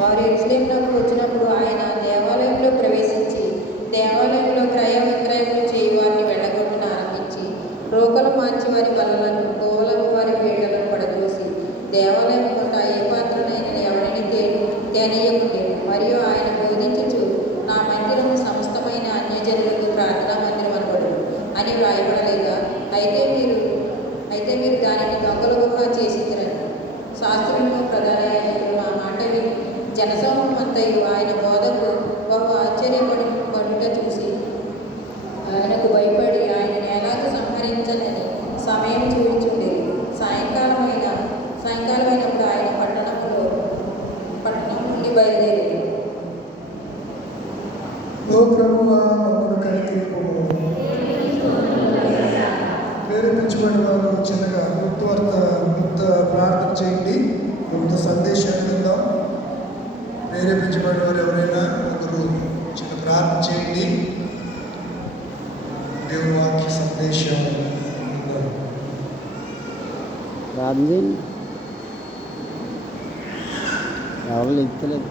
వారు ఎరుసలేంలోకి వచ్చినప్పుడు ఆయన దేవాలయంలో ప్రవేశించి దేవాలయంలో క్రయ విక్రయములు చేయి వారిని వెళ్ళగొట్టున ఆరంభించి రోకలు మార్చి వారి బలలను గోవలను వారి పీడలను పడదోసి దేవాలయం గుండా ఏ పాత్రనైనా ఎవరిని తే తేనీయకుండేది మరియు ఆయన బోధించచ్చు నా మందిరము సమస్తమైన అన్యజనులకు ప్రార్థనా మందిరం అనబడు అని వ్రాయబడలేదా అయితే మీరు అయితే మీరు దానిని దొంగలుగా చేసిందిరని శాస్త్రంలో ప్రధాన విని జనసమూహం అంతయు ఆయన బోధకు బహు ఆశ్చర్యపడి పడుట చూసి ఆయనకు భయపడి ఆయన ఎలాగ సంహరించనని సమయం చూపించుండేది సాయంకాలమైన సాయంకాలమైనప్పుడు ఆయన పట్టణంలో పట్టణం నుండి బయలుదేరి ప్రేరేపించబడిన వారు చిన్నగా గుర్తువర్త గుర్త ప్రార్థన చేయండి. Dewa Kisandesha Ramjin Rahul Ikkalag